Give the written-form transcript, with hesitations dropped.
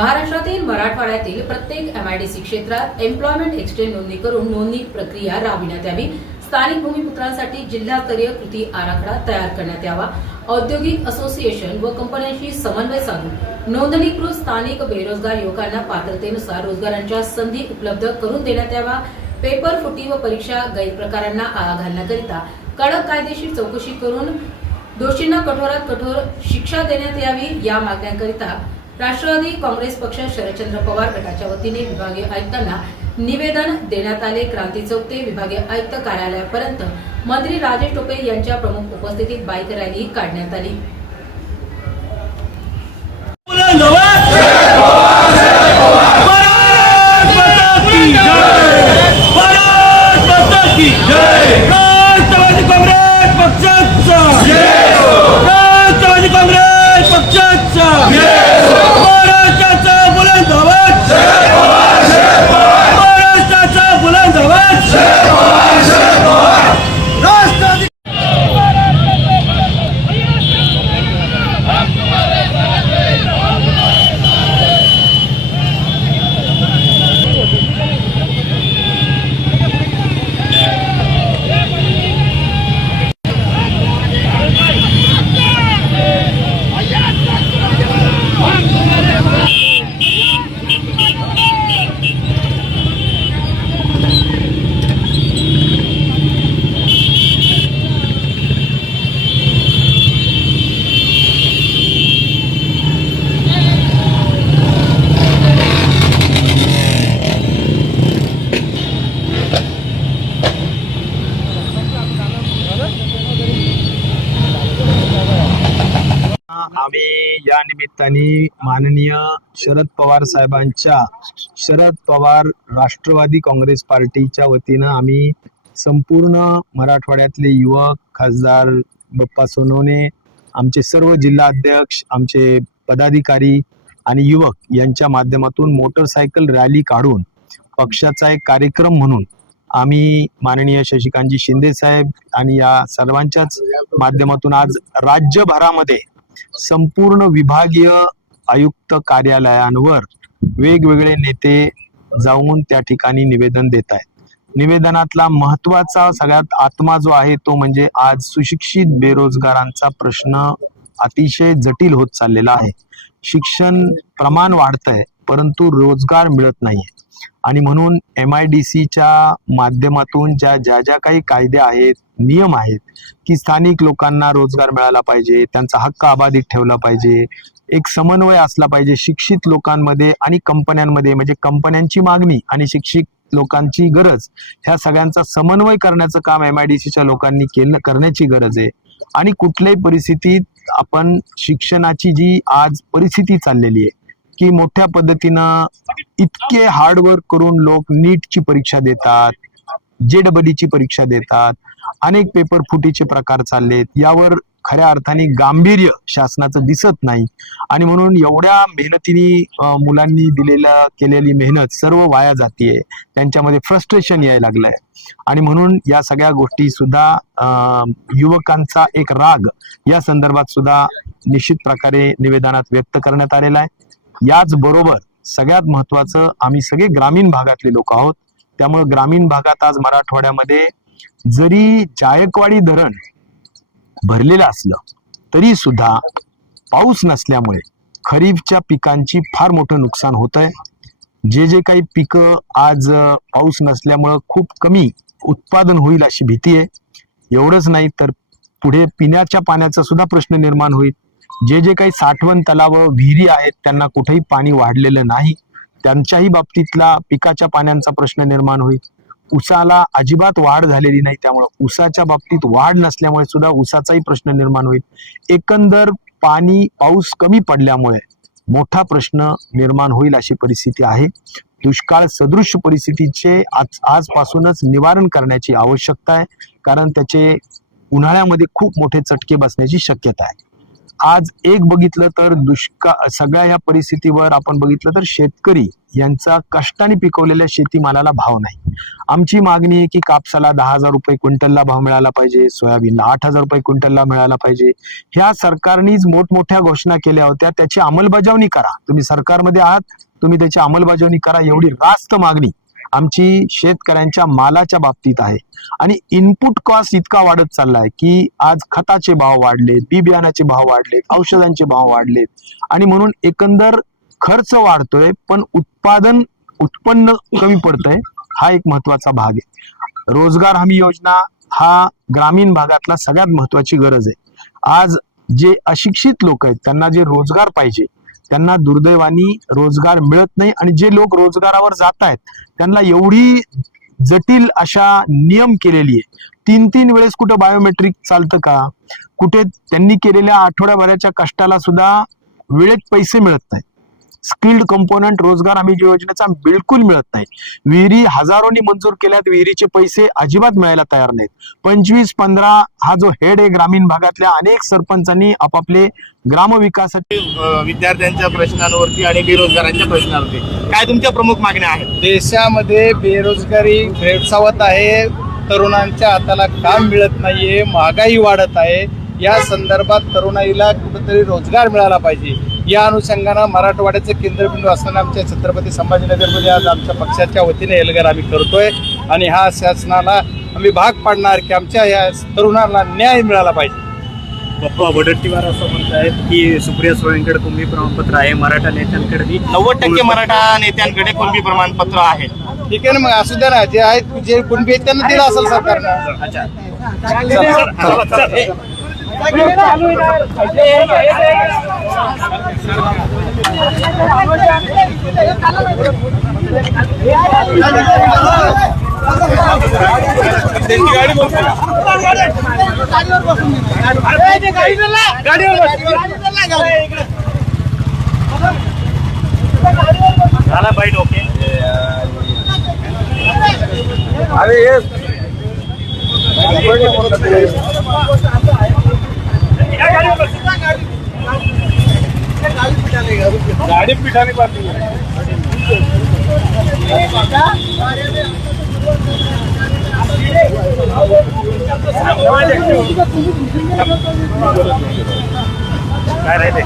महाराष्ट्रातील मराठवाड्यातील प्रत्येक एमआयडीसी क्षेत्रात एम्प्लॉयमेंट एक्सचेंज नोंदणी करून नोंदणी प्रक्रिया राबविण्यात यावी। स्थानिक भूमिपुत्रांसाठी जिल्हास्तरीय कृती आराखडा तयार करण्यात यावा। औद्योगिक असोसिएशन व कंपन्यांशी समन्वय साधून नोंदणीकृत स्थानिक बेरोजगार युवकांना पात्रतेनुसार रोजगारांच्या संधी उपलब्ध करून देण्यात यावा। पेपर फुटी व परीक्षा गैरप्रकारांना आळा घालण्याकरिता कडक कायदेशीर चौकशी करून दोषींना कठोरात कठोर शिक्षा देण्यात यावी। या मागण्यांकरिता राष्ट्रवादी काँग्रेस पक्ष शरदचंद्र पवार गटाच्या वतीने विभागीय आयुक्तांना निवेदन देण्यात आले। क्रांती चौक ते विभागीय आयुक्त कार्यालयापर्यंत मंत्री राजेश टोपे यांच्या प्रमुख उपस्थितीत बाईक रॅली काढण्यात आली। आम्ही या निमित्ताने माननीय शरद पवार साहेबांच्या शरद पवार राष्ट्रवादी काँग्रेस पार्टीच्या वतीनं आम्ही संपूर्ण मराठवाड्यातले युवक, खासदार बाप्पा सोनवणे, आमचे सर्व जिल्हाध्यक्ष, आमचे पदाधिकारी आणि युवक यांच्या माध्यमातून मोटरसायकल रॅली काढून पक्षाचा एक कार्यक्रम म्हणून आम्ही माननीय शशिकांतजी शिंदे साहेब आणि या सर्वांच्याच माध्यमातून आज राज्यभरामध्ये संपूर्ण विभागीय आयुक्त कार्यालयांवर वेगवेगळे नेते जाऊन त्या ठिकाणी निवेदन देत आहेत। निवेदनातला महत्वाचा सगळ्यात आत्मा जो आहे तो म्हणजे आज सुशिक्षित बेरोजगारांचा प्रश्न अतिशय जटिल होत चाललेला आहे। शिक्षण प्रमाण वाढतंय परंतु रोजगार मिळत नाहीये आणि म्हणून MIDCच्या माध्यमातून ज्या काही कायदे आहेत, नियम आहेत की स्थानिक लोकांना रोजगार मिळाला पाहिजे, त्यांचा हक्क अबाधित ठेवला पाहिजे, एक समन्वय असला पाहिजे शिक्षित लोकांमध्ये आणि कंपन्यांमध्ये, म्हणजे कंपन्यांची मागणी आणि शिक्षित लोकांची गरज, ह्या सगळ्यांचा समन्वय करण्याचं काम MIDCच्या लोकांनी करण्याची गरज आहे। आणि कुठल्याही परिस्थितीत आपण शिक्षणाची जी आज परिस्थिती चाललेली आहे की मोठ्या पद्धतीनं इतके हार्डवर्क करून लोक नीटची परीक्षा देतात, JEE ची परीक्षा देतात, अनेक पेपर फुटीचे प्रकार चाललेत, यावर खऱ्या अर्थाने गांभीर्य शासनाचं दिसत नाही आणि म्हणून एवढ्या मेहनतीने मुलांनी केलेली मेहनत सर्व वाया जातीये, त्यांच्यामध्ये फ्रस्ट्रेशन यायला लागलंय आणि म्हणून या सगळ्या गोष्टी सुद्धा युवकांचा एक राग या संदर्भात सुद्धा निश्चित प्रकारे निवेदनात व्यक्त करण्यात आलेला आहे। याच बरोबर सगळ्यात महत्वाचं, आम्ही सगळे ग्रामीण भागातले लोक आहोत, त्यामुळे ग्रामीण भागात आज मराठवाड्यामध्ये जरी जायकवाडी धरण भरलेलं असलं तरी सुद्धा पाऊस नसल्यामुळे खरीपच्या पिकांची फार मोठं नुकसान होतंय। जे काही पिकं आज पाऊस नसल्यामुळे खूप कमी उत्पादन होईल अशी भीती आहे। एवढंच नाही तर पुढे पिण्याच्या पाण्याचा सुद्धा प्रश्न निर्माण होईल। जे काही साठवण तलाव, विहिरी आहेत त्यांना कुठेही पाणी वाढलेलं नाही, त्यांच्याही बाबतीतला पिकाच्या पाण्याचा प्रश्न निर्माण होईल। ऊसाला अजिबात वाढ झालेली नाही, त्यामुळे ऊसाच्या बाबतीत वाढ नसल्यामुळे सुद्धा ऊसाचाही प्रश्न निर्माण होईल। एकंदर पाऊस कमी पडल्यामुळे मोठा प्रश्न निर्माण होईल अशी परिस्थिती आहे। दुष्काळ सदृश परिस्थितीचे आजपासूनच निवारण करण्याची आवश्यकता आहे, कारण त्याचे उन्हाळ्यामध्ये खूप मोठे चटके बसण्याची शक्यता आहे। आज एक बघितलं तर दुष्काळ, सगळ्या या परिस्थितीवर आपण बघितलं तर शेतकरी यांचा कष्टाने पिकवलेल्या शेतीमालाला भाव नाही. आमची मागणी आहे की कापसाला 10,000 रुपये क्विंटलला भाव मिळाला पाहिजे, सोयाबीनला 8,000 रुपये क्विंटलला मिळाला पाहिजे. ह्या सरकारनेच मोठमोठ्या घोषणा केल्या होत्या, त्याची अंमलबजावणी करा. तुम्ही सरकारमध्ये आहात, तुम्ही त्याची अंमलबजावणी करा, एवढी रास्त मागणी आमची शेतकऱ्यांच्या मालाच्या बाबतीत आहे. आणि इनपुट कॉस्ट इतका वाढत चाललाय की आज खताचे भाव वाढलेत, बी बियाण्याचे भाव वाढलेत, औषधांचे भाव वाढलेत आणि म्हणून एकंदर खर्च वाढतोय पण उत्पन्न कमी पडतंय. हा एक महत्वाचा भाग आहे. रोजगार हमी योजना हा ग्रामीण भागातला सगळ्यात महत्वाची गरज आहे. आज जे अशिक्षित लोक आहेत त्यांना जे रोजगार पाहिजे त्यांना दुर्दैवानी रोजगार मिळत नाही आणि जे लोक रोजगारावर जात आहेत त्यांना एवढी जटिल अशा नियम केलेली आहे. 3-3 वेळेस कुठं बायोमेट्रिक चालतं का? कुठे त्यांनी केलेल्या आठवड्याभराच्या कष्टाला सुद्धा वेळेत पैसे मिळत नाहीत. स्किल्ड कंपोनंट रोजगार हमी योजनेचा बिलकुल मिळत नाही. विहिरी हजारोनी मंजूर केल्यात, विहिरीचे पैसे अजिबात मिळायला तयार नाहीत. 25-15 हा जो हेड आहे ग्रामीण भागातल्या अनेक सरपंचांनी आपापले ग्रामविकासासाठी विद्यार्थ्यांच्या प्रश्नांवरती आणि बेरोजगारांच्या प्रश्नांवरती काय तुमच्या प्रमुख मागण्या आहेत? देशामध्ये बेरोजगारी भेडसावत आहे, तरुणांच्या हाताला काम मिळत नाहीये, महागाई वाढत आहे. या संदर्भात तरुणाईला कुठेतरी रोजगार मिळाला पाहिजे. या अनुषंगानं मराठवाड्याचे केंद्रबिंदू असताना आमच्या छत्रपती संभाजीनगरमध्ये आज आमच्या पक्षाच्या वतीने एल्गार आम्ही करतोय आणि हा शासनाला आम्ही भाग पाडणार की आमच्या या तरुणांना न्याय मिळाला पाहिजे. बाप्पा वडट्टीवार असं म्हणतायत की सुप्रिया सुळेंकडे कुणबी प्रमाणपत्र आहे, मराठा नेत्यांकडे 90% मराठा नेत्यांकडे कुणबी प्रमाणपत्र आहे. ठीक आहे ना, मग असू द्या ना, जे आहेत जे कुणबी आहेत त्यांना दिलं असेल सरकारनं. अच्छा झाला बाईट ओके. गाडी पिठाने पाठवली. काय राहते